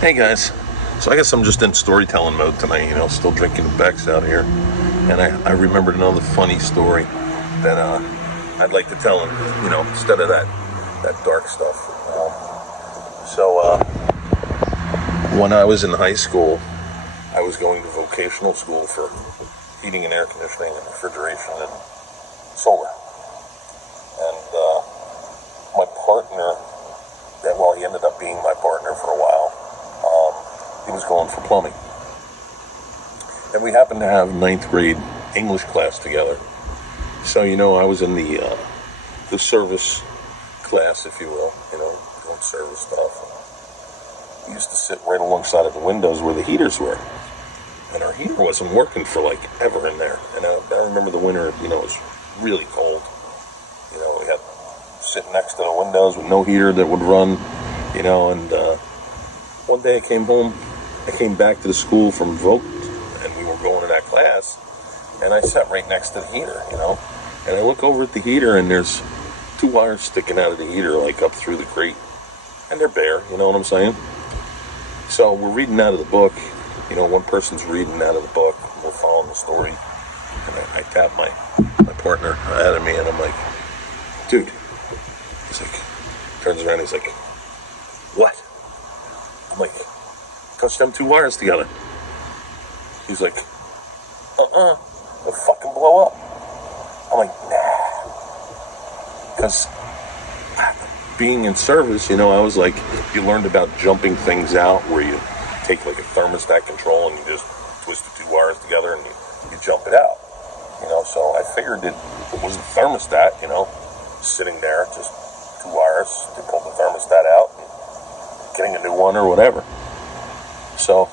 Hey guys, so I guess I'm just in storytelling mode tonight, still drinking the Becks out here. And I remembered another funny story that I'd like to tell him, instead of that dark stuff. When I was in high school, I was going to vocational school for heating and air conditioning and refrigeration and solar. And my partner, he ended up being my partner for a while. He was going for plumbing. And we happened to have ninth grade English class together. So, I was in the service class, if you will, doing service stuff. We used to sit right alongside of the windows where the heaters were. And our heater wasn't working for ever in there. And I remember the winter, it was really cold. We had sitting next to the windows with no heater that would run, and one day I came back to the school from Voc, and we were going to that class, and I sat right next to the heater, and I look over at the heater, and there's two wires sticking out of the heater, up through the grate, and they're bare, you know what I'm saying? So we're reading out of the book, one person's reading out of the book, and we're following the story, and I tap my partner ahead of me, and I'm like, dude, he's like, turns around, he's like, what? I'm like, touch them two wires together. He's like, they'll fucking blow up. I'm like, nah. Because being in service, I was like, you learned about jumping things out where you take a thermostat control and you just twist the two wires together and you jump it out. So I figured it was a thermostat, sitting there, just two wires to pull the thermostat out and getting a new one or whatever. So,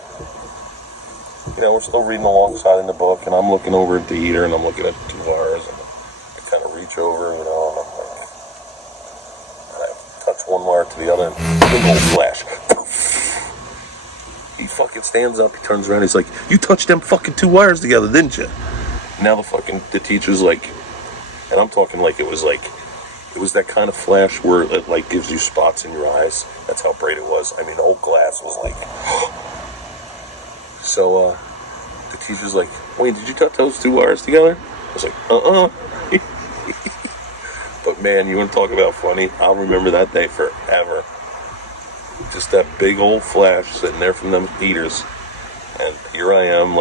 we're still reading alongside in the book, and I'm looking over at the heater, and I'm looking at the two wires, and I kind of reach over, and I'm like, and I touch one wire to the other, and big old flash. He fucking stands up, he turns around, he's like, you touched them fucking two wires together, didn't you? Now the teacher's like, and I'm talking it was that kind of flash where it gives you spots in your eyes. That's how bright it was. I mean, the whole glass was like, So, the teacher's like, wait, did you touch those two wires together? I was like, But man, you want to talk about funny? I'll remember that day forever. Just that big old flash sitting there from them heaters. And here I am,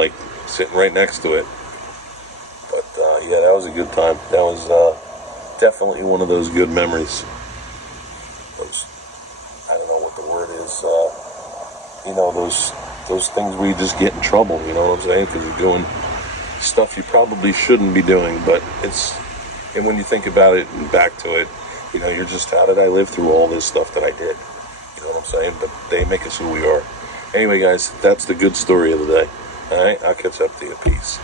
sitting right next to it. But, yeah, that was a good time. That was, definitely one of those good memories. I don't know what the word is, those things where you just get in trouble, you know what I'm saying? Because you're doing stuff you probably shouldn't be doing, but and when you think about it and back to it, you're just, how did I live through all this stuff that I did? You know what I'm saying? But they make us who we are. Anyway, guys, that's the good story of the day. All right, I'll catch up to you. Peace.